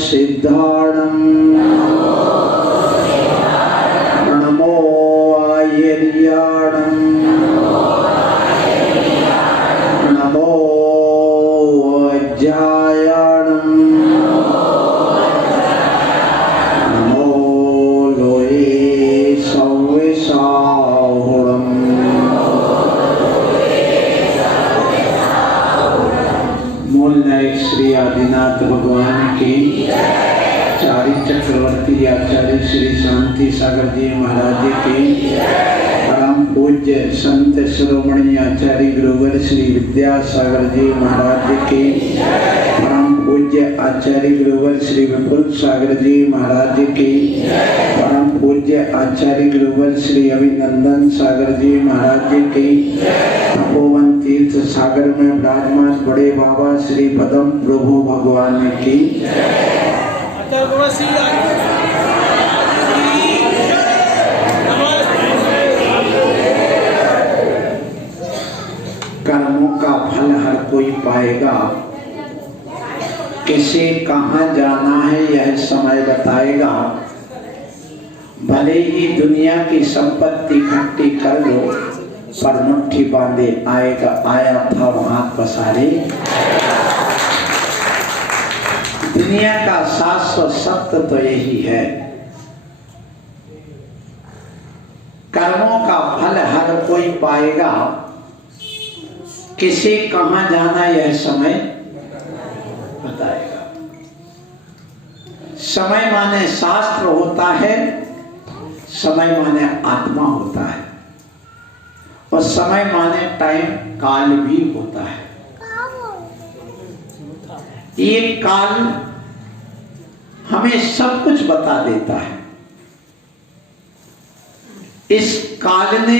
सिद्धाणं नमो आयर्याणं नमो अज्जायाणं नमो लोये सव्यसाहुरम्। मूल नायक श्री आदिनाथ भगवान की, चारि चक्रवर्ती आचार्य श्री शांति सागर जी महाराज की, परम पूज्य संत शिरोमणि आचार्य गुरुवर श्री विद्यासागर जी महाराज की, परम पूज्य आचार्य गुरुवर श्री विपुल सागर जी महाराज की, परम पूज्य आचार्य गुरुवर श्री अभिनंदन सागर जी महाराज की, तपोवन तीर्थ सागर में विराजमान बड़े बाबा श्री पदम प्रभु भगवान की। कर्मों का फल हर कोई पाएगा, किसे कहाँ जाना है यह समय बताएगा। भले ही दुनिया की संपत्ति इकट्ठी कर लो, पर मुट्ठी बांधे आएगा आया था वहां पसारे। दुनिया का शाश्वत सत्य तो यही है, कर्मों का फल हर कोई पाएगा, किसे कहाँ जाना यह समय बताएगा। समय माने शास्त्र होता है, समय माने आत्मा होता है, और समय माने टाइम काल भी होता है। ये काल हमें सब कुछ बता देता है। इस काल ने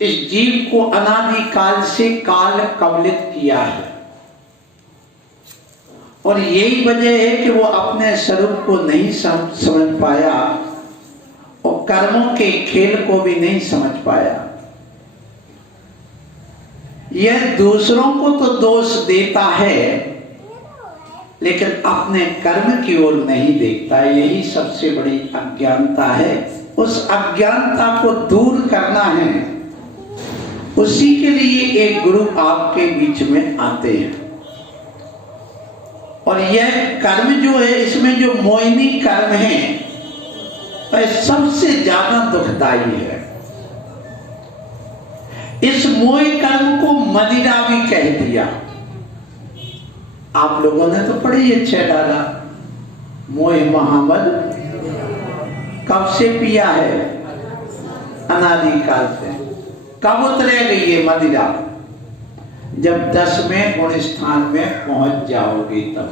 इस जीव को अनादि काल से काल कवलित किया है, और यही वजह है कि वो अपने स्वरूप को नहीं समझ पाया और कर्मों के खेल को भी नहीं समझ पाया। यह दूसरों को तो दोष देता है, लेकिन अपने कर्म की ओर नहीं देखता। यही सबसे बड़ी अज्ञानता है। उस अज्ञानता को दूर करना है, उसी के लिए एक गुरु आपके बीच में आते हैं। और यह कर्म जो है, इसमें जो मोहिनी कर्म है वह सबसे ज्यादा दुखदाई है। इस मोह कर्म को मदिरा भी कह दिया। आप लोगों ने तो बड़े अच्छे डाला, मोह महामद कब से पिया है? अनादि काल से। कब उतरेगी ये मदिरा? जब 10वें गुण स्थान में पहुंच जाओगे तब।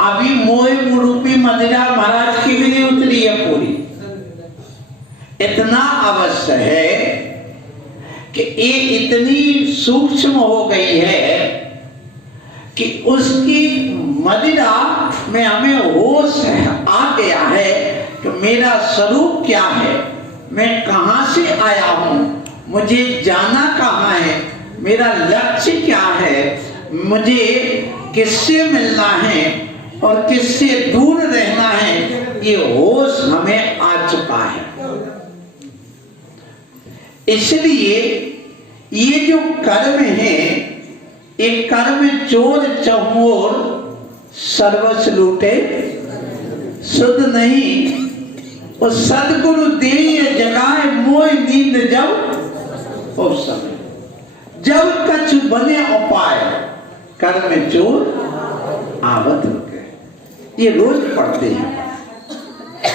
अभी मोह रूपी मदिरा महाराज की भी नहीं उतरी है पूरी। इतना अवश्य है कि ये इतनी सूक्ष्म हो गई है कि उसकी मदिरा में हमें होश आ गया है कि मेरा स्वरूप क्या है, मैं कहां से आया हूं, मुझे जाना कहां है, मेरा लक्ष्य क्या है, मुझे किससे मिलना है और किससे दूर रहना है, ये होश हमें आ चुका है। इसलिए ये जो कर्म है, एक कर्म चोर चहोर सर्वस लूटे शुद्ध नहीं, और सदगुरु दे जगाए मोह नींद जब और समय। जब कछु बने उपाय कर्म चोर आवत रुके। ये रोज पढ़ते हैं,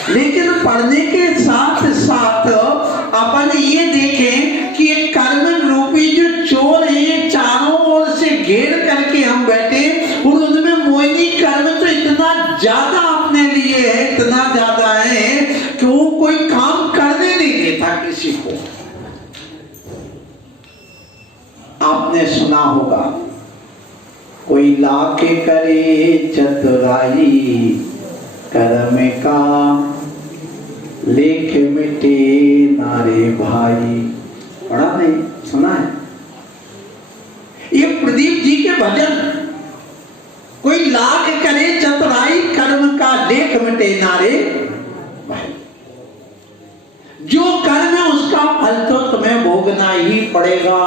लेकिन पढ़ने के साथ साथ अपन ये देखें कि ये कर्म रूपी जो चोर है, ये चारों ओर से घेर करके हम बैठे, और उनमें मोहिनी कर्म तो इतना ज्यादा अपने लिए है, इतना ज्यादा है कि वो कोई काम करने नहीं देता किसी को। आपने सुना होगा, कोई लाके करे चतुराई कर्म का लेख मिटे नारे भाई। पढ़ा नहीं? सुना है? ये प्रदीप जी के भजन। कोई लेख मिटे नारे भाई। जो कर्म है उसका फल तो तुम्हें भोगना ही पड़ेगा।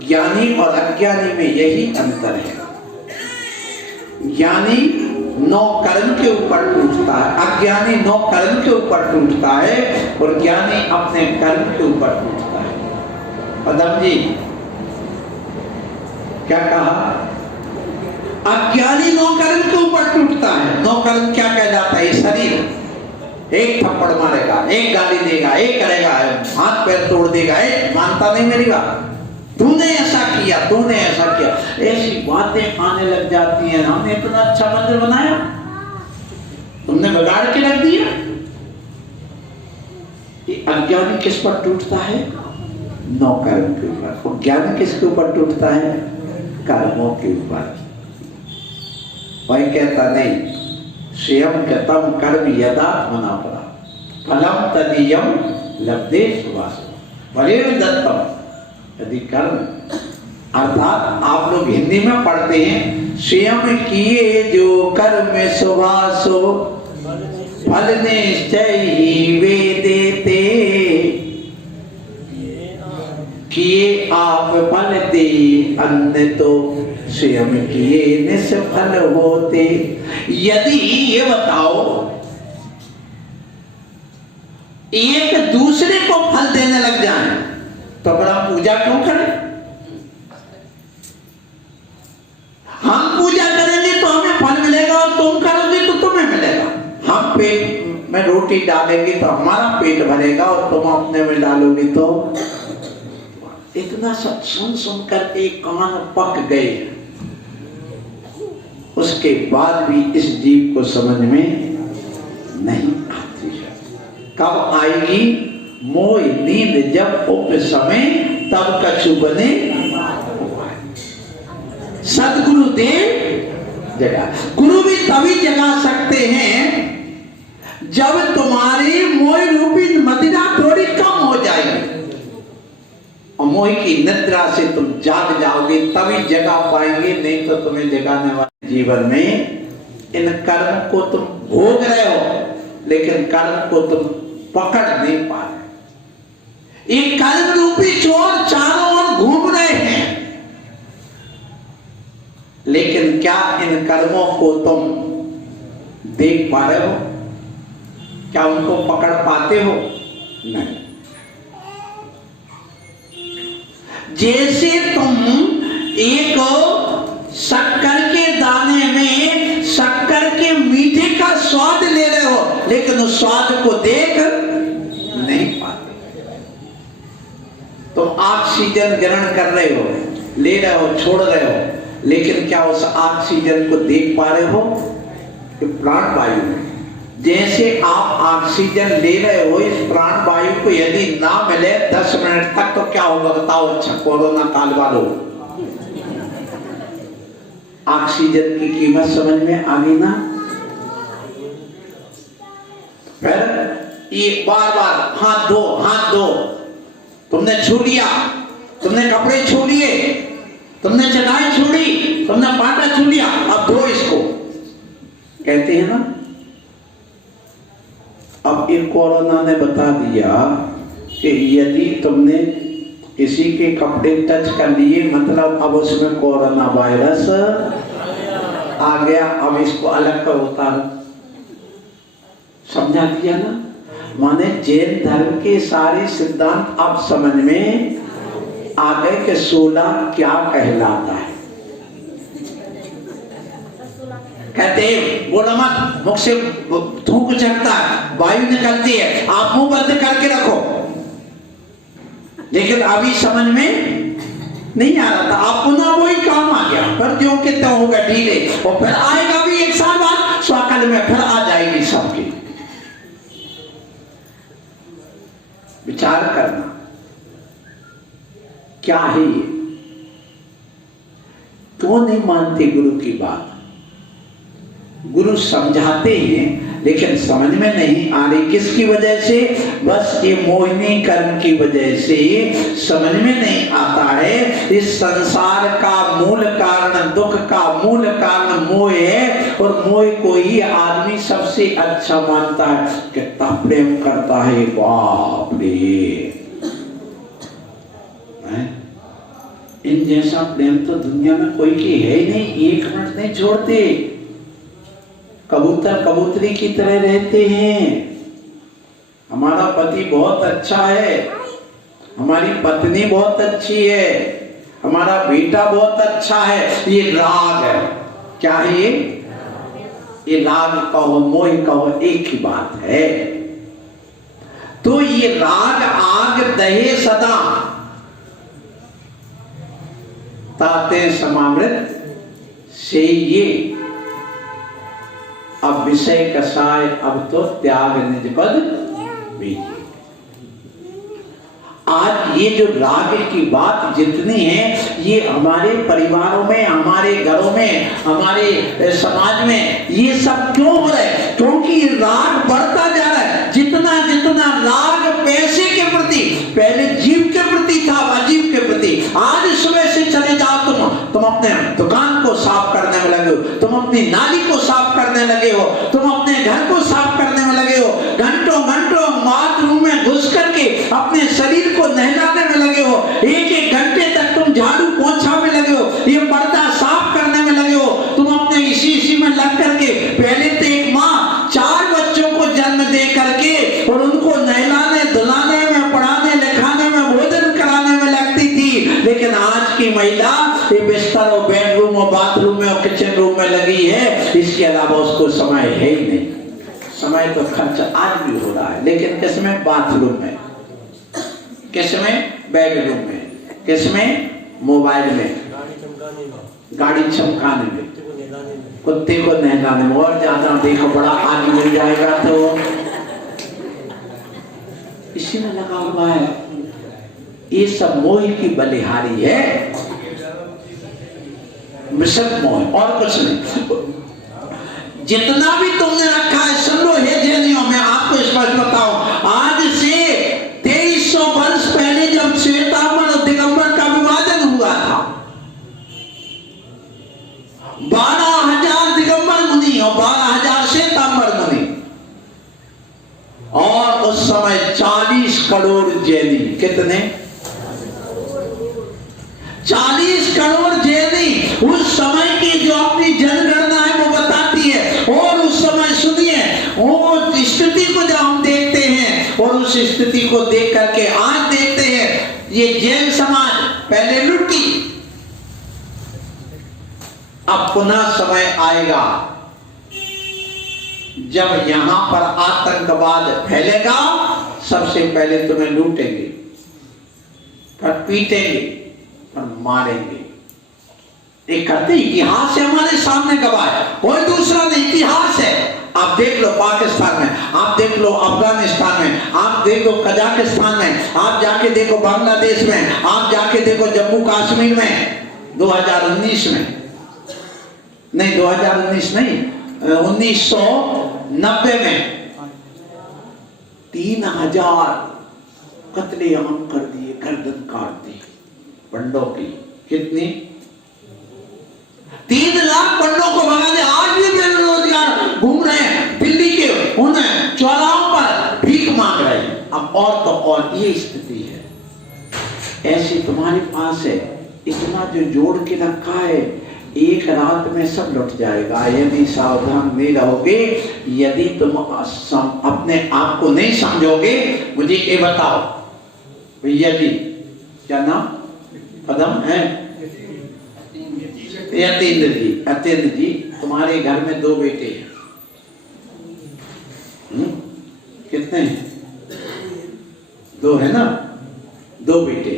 ज्ञानी और अज्ञानी में यही अंतर है। ज्ञानी 9 कर्म के ऊपर टूटता है, अज्ञानी 9 कर्म के ऊपर टूटता है और ज्ञानी अपने कर्म के ऊपर टूटता है। पदम जी क्या कहा? अज्ञानी 9 कर्म के ऊपर टूटता है। 9 कर्म क्या कहलाता है? शरीर, एक थप्पड़ मारेगा, एक गाली देगा, एक करेगा, हाथ पैर तोड़ देगा, एक मानता नहीं मेरी बात, तूने ऐसा किया, तूने ऐसा किया, ऐसी बातें आने लग जाती हैं। हमने इतना अच्छा मंदिर बनाया, तुमने बिगाड़ के रख दिया। ये अज्ञानी किस पर टूटता है? 9 कर्म के ऊपर। और ज्ञानी किसके ऊपर टूटता है? कर्मों के ऊपर। वही कहता नहीं, स्वयं कृतम कर्म यदा मना पड़ा फलम तदीयम लब्धे सुभाषो भले दत्तम। यदि कर्म अर्थात आप लोग हिंदी में पढ़ते हैं, स्वयं किए जो कर्म सुभाषो फल निश्चय ही वे देते, किए आप फल दे अन्य तो स्वयं किए निष्फल होते। यदि ये बताओ एक दूसरे को फल देने लग जाए तो फिर हम पूजा क्यों करें? हम पूजा करेंगे तो हमें फल मिलेगा और तुम करोगे तो तुम्हें मिलेगा। हम पेट में रोटी डालेंगे तो हमारा पेट भरेगा और तुम अपने में डालोगे तो। इतना सब सुन सुन करके कान पक गए, उसके बाद भी इस जीव को समझ में नहीं आती है। कब आएगी? मोह नींद जब उप समय तब कछु बने। सदगुरु देव जगा। गुरु भी तभी जगा सकते हैं जब तुम्हारी मोह रूपी मदिरा थोड़ी कम हो जाएगी और मोह की निद्रा से तुम जाग जाओगे, तभी जगा पाएंगे। नहीं तो तुम्हें जगाने वाले जीवन में इन कर्म को तुम भोग रहे हो लेकिन कर्म को तुम पकड़ नहीं पा रहे। ये कर्म रूपी चोर चारों ओर घूम रहे हैं, लेकिन क्या इन कर्मों को तुम देख पा रहे हो? क्या उनको पकड़ पाते हो? नहीं। जैसे तुम एक शक्कर के दाने में शक्कर के मीठे का स्वाद ले रहे हो लेकिन उस स्वाद को देख नहीं पाते। तुम ऑक्सीजन ग्रहण कर रहे हो, ले रहे हो, छोड़ रहे हो, लेकिन क्या उस ऑक्सीजन को देख पा रहे हो? प्राण वायु में जैसे आप ऑक्सीजन ले रहे हो, इस प्राण वायु को यदि ना मिले 10 मिनट तक तो क्या होगा बताओ? अच्छा, कोरोना काल वालों, ऑक्सीजन की कीमत समझ में आ गई ना? फिर ये बार बार हाथ धो, हाथ धो। तुमने छू लिया, तुमने कपड़े छू लिए, तुमने चटाई छोड़ी, तुमने पाटा छू लिया, अब धो इसको, कहते हैं ना। अब इन कोरोना ने बता दिया कि यदि तुमने किसी के कपड़े टच कर लिए मतलब अब उसमें कोरोना वायरस आ गया, अब इसको अलग कर उतारो। समझा दिया ना? माने जैन धर्म के सारे सिद्धांत अब समझ में आ गए कि 16 क्या कहलाता है। कहते हैं बोलो मत, मुख से थूक चढ़ता है, वायु निकलती है, आप मुंह बंद करके रखो। लेकिन अभी समझ में नहीं आ रहा था, आप पुनः वही काम आ गया, पर जो कितना होगा ढीले, और फिर आएगा भी 1 साल बाद, स्वाकल में फिर आ जाएगी सबकी। विचार करना क्या है ये? क्यों नहीं मानते गुरु की बात? गुरु समझाते हैं लेकिन समझ में नहीं आ रही। किसकी वजह से? बस ये मोहिनी कर्म की वजह से समझ में नहीं आता है। इस संसार का मूल कारण, दुख का मूल कारण मोह है, और मोह को ही आदमी सबसे अच्छा मानता है। कितना प्रेम करता है, बाप रे, इन जैसा प्रेम तो दुनिया में कोई की है ही नहीं। एक मिनट नहीं छोड़ते, कबूतर कबूतरी की तरह रहते हैं। हमारा पति बहुत अच्छा है, हमारी पत्नी बहुत अच्छी है, हमारा बेटा बहुत अच्छा है। ये राग है। क्या है ये राग कहो मोह कहो एक ही बात है। तो ये राग आग दहे सदा ताते समामृत से ये अब विषय कसाय, अब तो त्याग निज पद बीजिए। आज ये जो राग की बात जितनी है, ये हमारे परिवारों में, हमारे घरों में, हमारे समाज में ये सब क्यों हो रहा है? क्योंकि राग बढ़ता जा रहा है। जितना जितना राग पैसे के प्रति, पहले जीव के प्रति था, अजीब के प्रति, आज सुबह से चले जाओ तुम अपने दुकान को साफ करने में लगे हो, तुम अपनी नाली को साफ करने लगे हो, तुम अपने घर को साफ करने में लगे हो, घंटों घंटों बाथरूम में घुस करके अपने शरीर को नहलाने में लगे हो, एक एक घंटे तक तुम झाड़ू पोंछा में लगे हो, ये पर्दा साफ करने में लगे हो, तुम अपने इसी में लग करके। पहले तो एक माँ 4 बच्चों को जन्म दे करके और उनको नहलाने धुलाने में, पढ़ाने लिखाने में, भोजन कराने में लगती थी। लेकिन आज की महिला ये बिस्तर और बेडरूम और बाथरूम में और किचन रूम में लगी है, इसके अलावा उसको समय है ही नहीं। समय तो खर्च आज भी हो रहा है, लेकिन किसमें? बाथरूम में, किसमें? बेडरूम में, किसमें? मोबाइल में, गाड़ी चमकाने में, कुत्ते को नहलाने में, और ज्यादा देखो बड़ा आदमी मिल जाएगा तो इसी में लगा हुआ है। ये सब मोह की बलिहारी है, मिश्रित मोह और कुछ नहीं। जितना भी तुमने रखा है सुन लो हे जैनियों, मैं आपको स्पष्ट बताऊं, आज से 2300 वर्ष पहले जब श्वेतांबर और दिगंबर का विभाजन हुआ था, 12,000 दिगंबर मुनि और 12,000 श्वेतांबर मुनि, और उस समय 40 करोड़ जैनी। कितने? 40 करोड़ जैनी। उस समय की जो अपनी जनगणना है वो बताती है। और उस समय सुनिए, उस स्थिति को जब हम देखते हैं और उस स्थिति को देख करके आज देखते हैं, ये जैन समाज पहले लुटी, अब पुनः समय आएगा जब यहां पर आतंकवाद फैलेगा। सबसे पहले तुम्हें लूटेंगे, पर पीटेंगे, पर मारेंगे। एक करते इतिहास है हमारे सामने गवाह है, कोई दूसरा नहीं, इतिहास है। आप देख लो पाकिस्तान में, आप देख लो अफगानिस्तान में, आप देख लो कजाकिस्तान में, आप जाके देखो बांग्लादेश में, आप जाके देखो जम्मू कश्मीर में 2019 में, नहीं 2019 नहीं, 1990 में 3000 कत्लेआम कर दिए, गर्दन काट दी पंडों की। कितनी? 3 लाख पंडों को भगा दिया। आज भी बेरोजगार घूम रहे हैं दिल्ली के उन्हें चौराहों पर भीख मांग रहे हैं। अब और तो और ये स्थिति है। ऐसी तुम्हारे पास है, इतना जो जोड़ के रखा है, एक रात में सब लुट जाएगा यदि सावधान नहीं रहोगे। यदि तुम अपने आप को नहीं समझोगे। मुझे ये बताओ, यदि क्या नाम पदम है? यतीन्द्र जी, अत्यंत जी, तुम्हारे घर में 2 बेटे हैं, कितने हैं? 2 है ना? 2 बेटे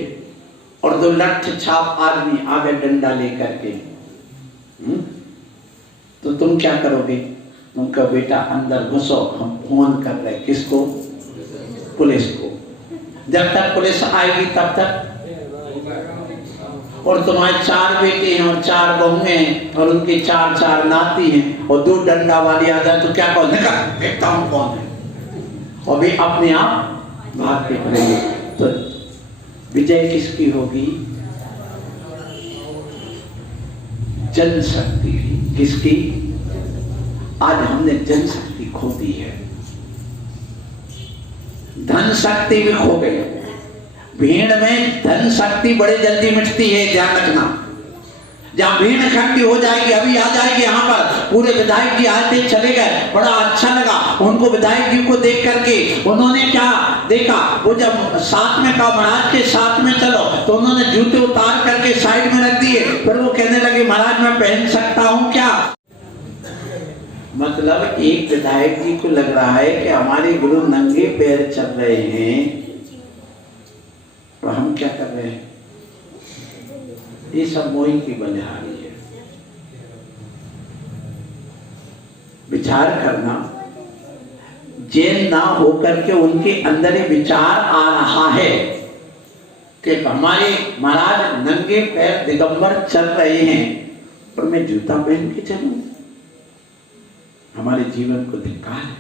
और 2 लठ छाप आदमी आगे डंडा लेकर के। तो तुम क्या करोगे? तुमका बेटा अंदर घुसो, हम फोन कर रहे, किसको? पुलिस को। जब तक पुलिस आएगी तब तक और तुम्हारे 4 बेटे हैं और 4 बहुएं हैं और उनकी 4 नाती हैं और 2 डंडा वाली आ जाए तो क्या कौन देखता हूं कौन है, और वे अपने आप भाग के पड़ेंगे। तो विजय किसकी होगी? जनशक्ति की। किसकी? आज हमने जनशक्ति खो दी है, धन शक्ति भी खो गई। भीड़ में धन शक्ति बड़े जल्दी मिटती है, ध्यान रखना। जहां भीड़ इकट्ठी हो जाएगी, अभी आ जाएगी यहाँ पर पूरे विधायक जी आते चले गए, बड़ा अच्छा लगा उनको। विधायक जी को देख करके उन्होंने क्या देखा, वो जब साथ में कहा महाराज के साथ में चलो, तो उन्होंने जूते उतार करके साइड में रख दिए। फिर वो कहने लगे महाराज मैं पहन सकता हूँ क्या? मतलब एक विधायक जी को लग रहा है कि हमारे गुरु नंगे पैर चल रहे हैं, तो हम क्या कर रहे हैं? ये सब मोही की बलिहारी है। विचार करना, जैन ना होकर के उनके अंदर ये विचार आ रहा है कि हमारे महाराज नंगे पैर दिगंबर चल रहे हैं, पर मैं जूता पहन के चलूं? हमारे जीवन को धिक्कार है।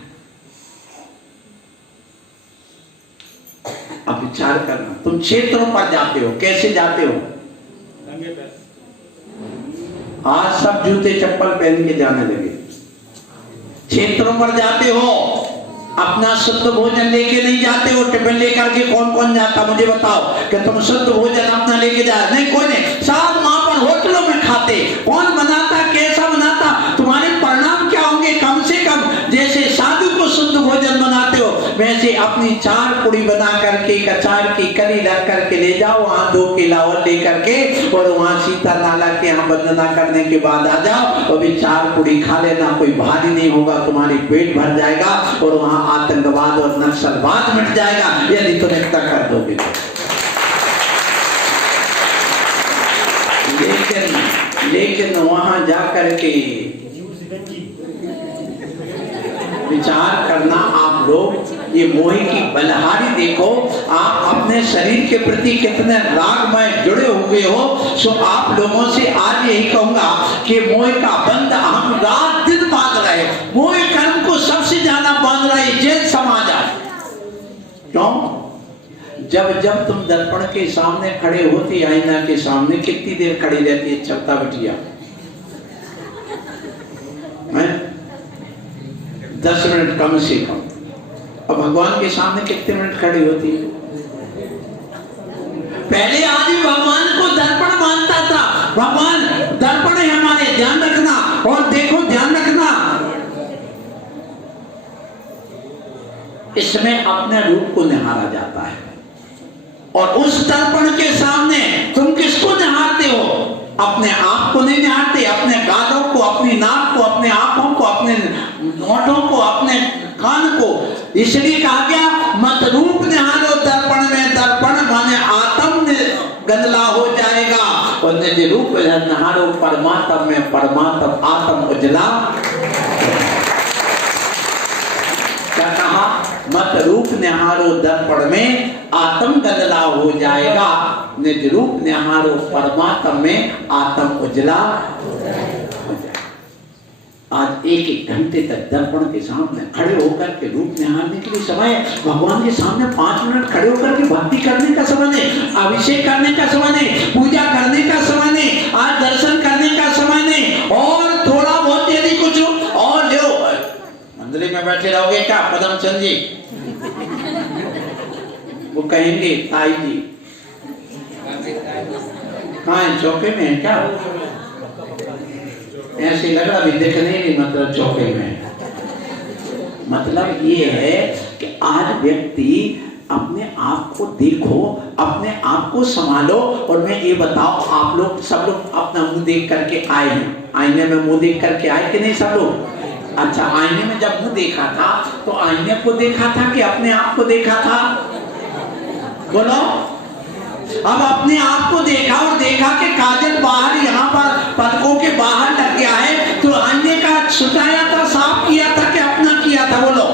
अब विचार करना, तुम क्षेत्रों पर जाते हो, कैसे जाते हो? आज सब जूते चप्पल पहन के जाने लगे। क्षेत्रों पर जाते हो, अपना शुद्ध भोजन लेके नहीं जाते हो। टिफिन लेकर के कौन कौन जाता मुझे बताओ कि तुम शुद्ध भोजन अपना लेके जा? नहीं, कोई नहीं। सब वहां पर होटलों में खाते। कौन बनाता, कैसा बनाता? तुम्हारे परिणाम क्या होंगे? कम से कम जैसे साधु को शुद्ध भोजन बनाते हो, वैसे अपनी 4 पुड़ी बना करके अचार की करी रख करके ले जाओ, वहां 2 केलावल लेकर के, और वहां सीता नाला के यहाँ वंदना करने के बाद आ जाओ और भी 4 पुड़ी खा लेना। कोई भारी नहीं होगा, तुम्हारी पेट भर जाएगा और वहां आतंकवाद और नक्सलवाद मिट जाएगा, यदि तुम इतना कर दोगे। लेकिन वहां जाकर के विचार करना आप लोग, ये मोही की बलहारी देखो। आप अपने शरीर के प्रति कितने रागमय जुड़े हुए हो। सो आप लोगों से आज यही कहूंगा कि मोह का बंध हम रात दिन बांध रहे, मोह कर्म को सबसे ज्यादा बांध रहे जैन समाज। क्यों? जब जब तुम दर्पण के सामने खड़े होती, आईना के सामने कितनी देर खड़ी रहती है चलता बिटिया? 10 मिनट कम से कम। और भगवान के सामने कितने मिनट खड़ी होती है? पहले आदमी भगवान को दर्पण मानता था। भगवान दर्पण है हमारे, ध्यान रखना। और देखो ध्यान रखना, इसमें अपने रूप को निहारा जाता है। और उस दर्पण के सामने तुम किसको निहारते हो? अपने आप को नहीं निहारते, अपने गालों को, अपनी नाक को, अपने आंखों को, अपने होठों को, अपने कान को। इसलिए कहा गया मत रूप निहारो दर्पण में। दर्पण माने आत्म गंदला हो जाएगा, और निज रूप निहारो परमात्मा में। परमात्मा आत्म उजला। क्या कहा? मत रूप निहारो दर्पण में, आत्म गंदला हो जाएगा। निज रूप निहारो परमात्मा में, आत्म उजला हो जाएगा। आज 1-1 घंटे तक दर्पण के सामने खड़े होकर के रूप निहारने के लिए समय है। भगवान के सामने 5 मिनट खड़े होकर के भक्ति करने का समय नहीं, अभिषेक करने का समय नहीं, पूजा करने का समय नहीं, आज दर्शन करने का समय नहीं। और थोड़ा बहुत यदि कुछ और लो, मंदिर में बैठे रहोगे क्या? पदम चंद जी वो कहेंगे ताई जी कहाँ है? चौके में है क्या? ऐसे लग रहा भी देखने नहीं, मतलब चौके में। मतलब ये है कि आज व्यक्ति अपने आप को देखो, अपने आप को संभालो। और मैं ये बताओ, आप लोग सब लोग अपना मुंह देख करके आए हैं? आईने में मुंह देख करके आए कि नहीं सब लोग? अच्छा, आईने में जब मुंह देखा था तो आईने को देखा था कि अपने आप को देखा था? बोलो। अब अपने आप को देखा और देखा कि काजल बाहर यहाँ पर पलकों के बाहर लग गया है, तो आईने का सुटाया था, साफ किया था कि अपना किया था? बोलो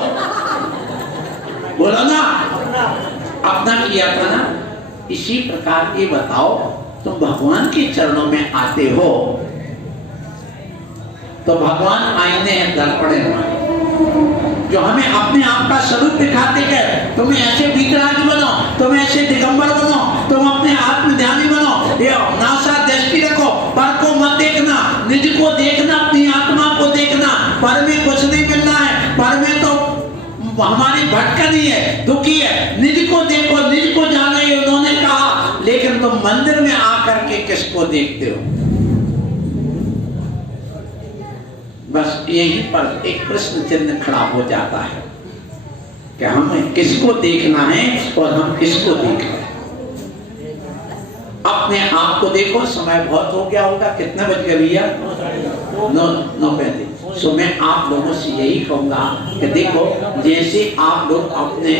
बोलो ना, अपना किया था ना। इसी प्रकार ये बताओ तुम भगवान के चरणों में आते हो तो भगवान आईने हैं, दर्पण हमारे, जो हमें अपने आप का स्वरूप दिखाते हैं। तुम ऐसे विकराज बनो, तुम ऐसे दिगंबर बनो, तुम अपने आत्म ध्यानी बनो, ये नासा दृष्टि रखो, पर को मत देखना, निज को देखना, अपनी आत्मा को देखना। पर में कुछ नहीं मिलना है, पर में तो हमारी भटकनी है, दुखी है। निज को देखो, निज को जानो, ये उन्होंने कहा। लेकिन तुम मंदिर में आकर के किसको देखते हो? बस यहीं पर एक प्रश्न चिन्ह खड़ा हो जाता है कि हमें किसको देखना है और हम किसको देख रहे हैं। अपने आप को देखो। समय बहुत हो गया होगा, कितने बज गए भैया? 9:35। सो मैं आप लोगों से यही कहूंगा कि देखो, जैसे आप लोग अपने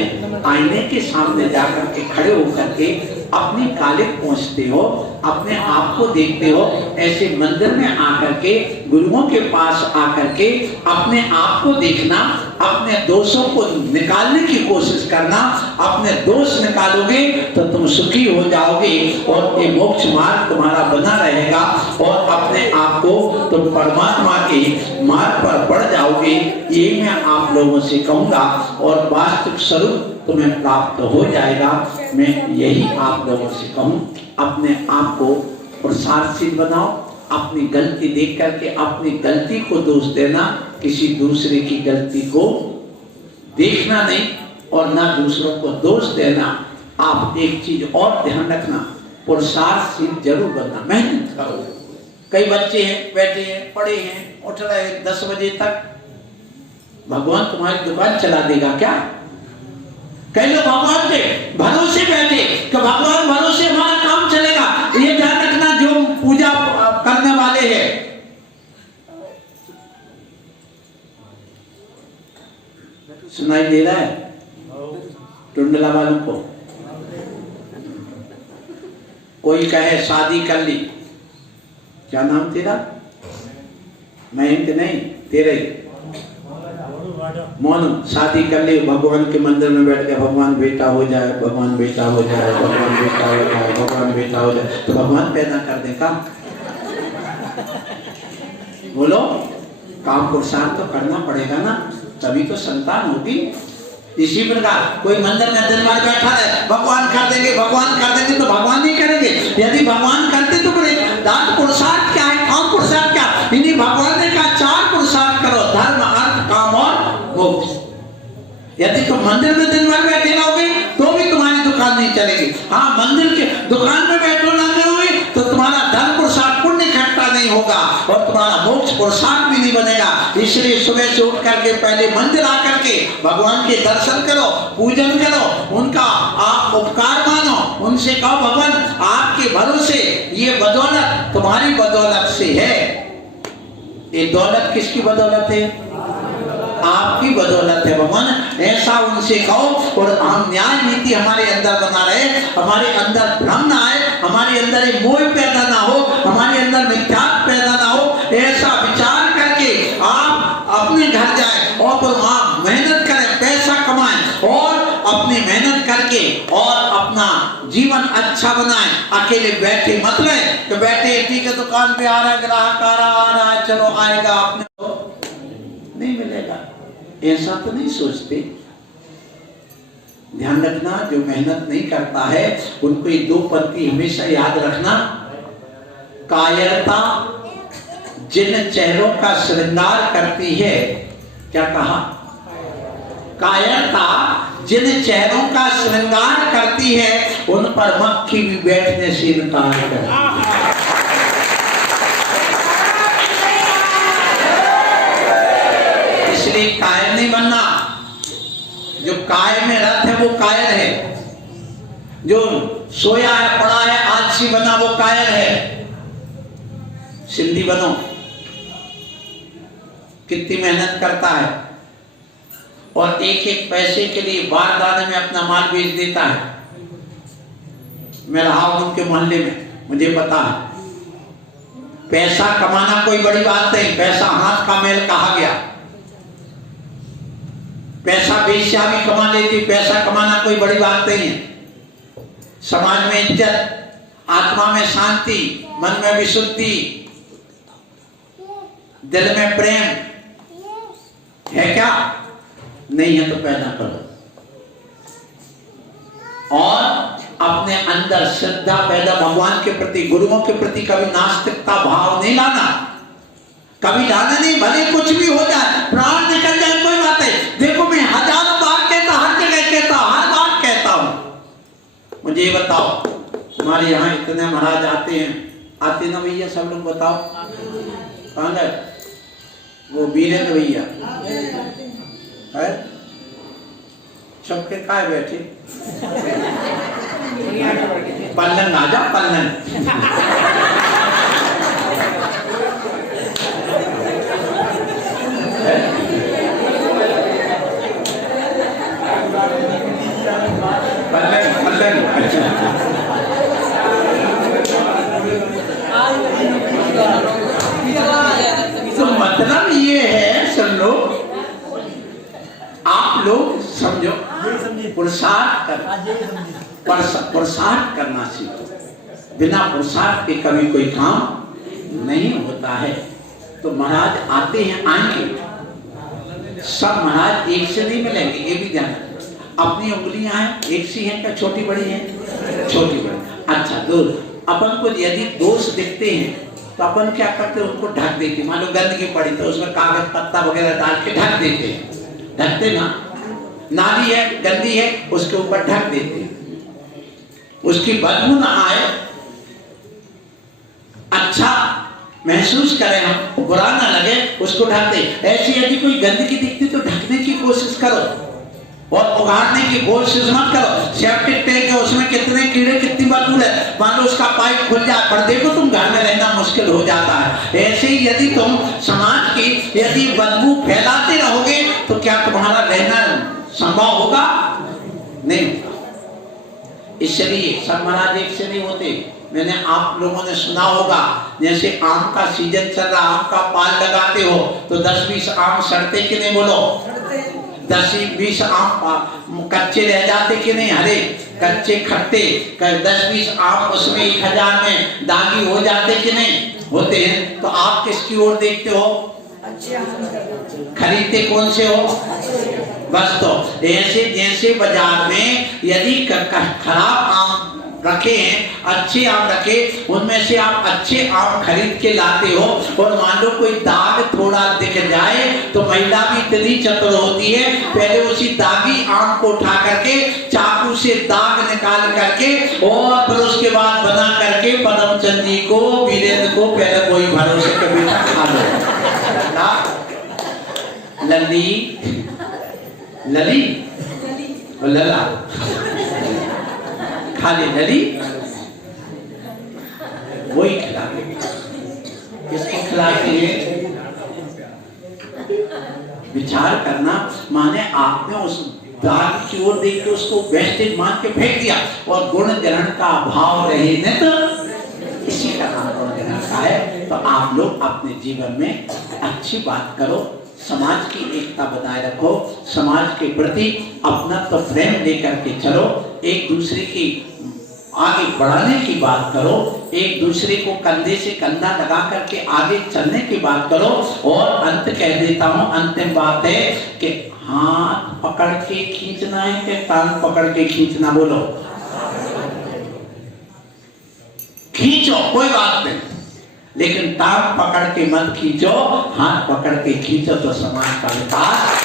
आईने के सामने जाकर के खड़े होकर के अपनी कालिक पहुंचते हो, अपने आप को देखते हो, ऐसे मंदिर में आकर के, गुरुओं के पास आकर के अपने आप को देखना, अपने दोषों को निकालने की कोशिश करना। अपने दोष निकालोगे तो तुम सुखी हो जाओगे और ये मोक्ष मार्ग तुम्हारा बना रहेगा और अपने आप को तुम परमात्मा के मार्ग पर बढ़ जाओगे। ये मैं आप लोगों से कहूंगा और वास्तविक स्वरूप तुम्हें प्राप्त हो जाएगा। मैं यही आप लोगों से कहूं, अपने आप को पुरुषार्थशील बनाओ। अपनी गलती देख करके अपनी गलती को दोष देना, किसी दूसरे की गलती को देखना नहीं और ना दूसरों को दोष देना। आप एक चीज और ध्यान रखना, पुरुषार्थशील जरूर बनना, मेहनत करो। कई बच्चे हैं, बैठे हैं, पढ़े हैं, उठ रहे हैं 10 बजे तक। भगवान तुम्हारी दुकान चला देगा क्या? कई लोग भगवान पे भरोसे बैठे कि भगवान भरोसे हमारा काम चलेगा। ये ध्यान रखना, जो पूजा करने वाले हैं, सुनाई दे रहा है टुंडला वालों को? कोई कहे शादी कर ली, क्या नाम तेरा? मयंक नहीं, तेरे मोनू। शादी कर ली, भगवान के मंदिर में बैठ गया, भगवान बेटा हो जाए, भगवान बेटा हो जाए, भगवान बेटा हो जाए, भगवान बेटा हो जाए। तो भगवान पैदा कर दे काम? बोलो, काम पुरुषार्थ तो करना पड़ेगा ना, तभी तो संतान होगी। इसी प्रकार कोई मंदिर में दिन भर बैठा है, भगवान कर देंगे, भगवान कर देंगे, तो भगवान नहीं करेंगे। यदि भगवान करते तो बड़े दान पुरुषार्थ क्या है, काम पुरुषार्थ क्या? इन्हीं भगवान ने कहा 4 पुरुषार्थ करो, धर्म, अर्थ, काम और मोक्ष। यदि तुम मंदिर में दिन भर बैठे रहोगे तो भी तुम्हारी दुकान नहीं चलेगी। हाँ, मंदिर के दुकान में बैठो ना रहोगे तो तुम्हारा धर्म पुरुषार्थ पुण्य इकट्ठा नहीं होगा और तुम्हारा मोक्ष पुरुषार्थ भी नहीं बनेगा। इसलिए सुबह से उठ करके पहले मंदिर आकर के भगवान के दर्शन करो, पूजन करो, उनका आप उपकार मानो, उनसे कहो भगवान आपके भरोसे ये बदौलत तुम्हारी बदौलत से है। ये दौलत किसकी बदौलत है? आपकी बदौलत है भगवान। ऐसा उनसे कहो और हम न्याय नीति हमारे अंदर बना रहे, हमारे अंदर भ्रम ना आए, हमारे अंदर एक मोह पैदा ना हो, हमारे अंदर मिथ्यात्व पैदा ना हो। ऐसा विचार करके आप अपने घर जाए और आप मेहनत करें, पैसा कमाएं और अपनी मेहनत करके और अपना जीवन अच्छा बनाएं। अकेले बैठे मत रहे कि बैठे ठीक है, दुकान पे आ रहा है, ग्राहक आ रहा है, चलो आएगा, अपने नहीं मिलेगा, ऐसा तो नहीं सोचते। ध्यान रखना, जो मेहनत नहीं करता है उनको ये 2 पंक्ति हमेशा याद रखना। कायरता जिन चेहरों का श्रृंगार करती है, क्या कहा? कायरता जिन चेहरों का श्रृंगार करती है उन पर मक्खी भी बैठने से इनकार करती है। इसलिए कायर नहीं बनना। जो काय में रत है वो कायर है, जो सोया है, पड़ा है, आलसी बना वो कायर है। सिंधी बनो। कितनी मेहनत करता है और एक एक पैसे के लिए बारदाने में अपना माल बेच देता है। मैं रहा हूं उनके मोहल्ले में, मुझे पता है। पैसा कमाना कोई बड़ी बात नहीं, पैसा हाथ का मैल कहा गया। पैसा बेश्या भी कमा लेती, पैसा कमाना कोई बड़ी बात नहीं है। समाज में इज्जत आत्मा में शांति, मन में विशुद्धि, दिल में प्रेम है क्या? नहीं है तो पैदा करो। और अपने अंदर श्रद्धा पैदा, भगवान के प्रति, गुरुओं के प्रति कभी नास्तिकता भाव नहीं लाना, कभी लाना नहीं। भले कुछ भी हो जाए, प्राण निकल जाए, कोई बात नहीं। देखो मैं हजारों बार कहता, हर जगह कहता, हर बार कहता हूं। मुझे ये बताओ, हमारे यहाँ इतने महाराज आते हैं, ना भैया सब लोग? बताओ कहाँ गए वो वीरेंद्र भैया है? सबके काय बैठे? पल्लन आ जा, पल्लन। पल्लन पल्लन। तो मतलब ये है, सुन लो, आप लोग समझो, पुरुषार्थ करना सीखो। बिना पुरुषार्थ के कभी कोई काम नहीं होता है। तो महाराज आते हैं, आएंगे सब। महाराज एक से नहीं मिलेंगे, ये भी ध्यान रखना। अपनी उंगलियां हैं एक सी हैं क्या? छोटी बड़ी हैं? छोटी बड़ी। अच्छा, दो। अपन को यदि दोष दिखते हैं तो अपन क्या करते हैं? उनको ढक देते। मान लो गंदगी पड़ी तो उसमें कागज पत्ता वगैरह डाल के ढक देते हैं। ढकते ना, नाली है गंदी है उसके ऊपर ढक देते, उसकी बदबू ना आए, अच्छा महसूस करें हम, बुरा ना लगे, उसको ढकते। ऐसी यदि कोई गंदगी दिखती तो ढकने की कोशिश करो और उगाड़ने की कोशिश मत करो। सेप्टिक टैंक है, उसमें कितने कीड़े, कितनी बदबू है, मान लो उसका पाइप खुल जाए, पर देखो तुम घर में रहना मुश्किल हो जाता है। ऐसे ही यदि तुम समाज की यदि बदबू फैलाते रहोगे तो क्या तुम्हारा रहना संभव होगा? नहीं होगा। इसलिए सब महाराज एक से नहीं होते। मैंने आप लोगों ने सुना होगा, जैसे आम का सीजन चल रहा, आम का पाल लगाते हो तो 10-20 आम सड़ते कि नहीं? बोलो, 10-20 आम कच्चे रह जाते कि नहीं? हरे कच्चे खट्टे 10-20 आम उसमें 1000 में दागी हो जाते कि नहीं? होते हैं। तो आप किसकी ओर देखते हो? खरीदते कौन से हो? बस। तो ऐसे जैसे बाजार में यदि खराब आम रखे हैं, अच्छे आम रखे, उनमें से आप अच्छे आम खरीद के लाते हो, और मान लो कोई दाग थोड़ा दिख जाए तो महिला भी इतनी चतुर होती है, पहले उसी दागी आम को उठा करके चाकू से दाग निकाल करके और फिर उसके बाद बना करके पदमचंद जी को, वीरेंद्र को पहले कोई भरोसे के बेटा खा लो। लली लली और लला खाली लली वही खिलाते। किसको खिलाते हैं? विचार करना माने आपने उस दाग की ओर देख के उसको वेस्टेज मान के फेंक दिया, और गुण ग्रहण का अभाव रहे न तो इसी का नाम गुण ग्रहण का है। तो आप लोग अपने जीवन में अच्छी बात करो, समाज की एकता बनाए रखो, समाज के प्रति अपना तो प्रेम लेकर के चलो, एक दूसरे की आगे बढ़ाने की बात करो, एक दूसरे को कंधे से कंधा लगा करके आगे चलने की बात करो। और अंत कह देता हूं, अंतिम बात है कि हाथ पकड़ के खींचना है कि टांग पकड़ के खींचना? बोलो, खींचो कोई बात नहीं, लेकिन टांग पकड़ के मत खींचो, हाथ पकड़ के खींचो तो समाज का विकास।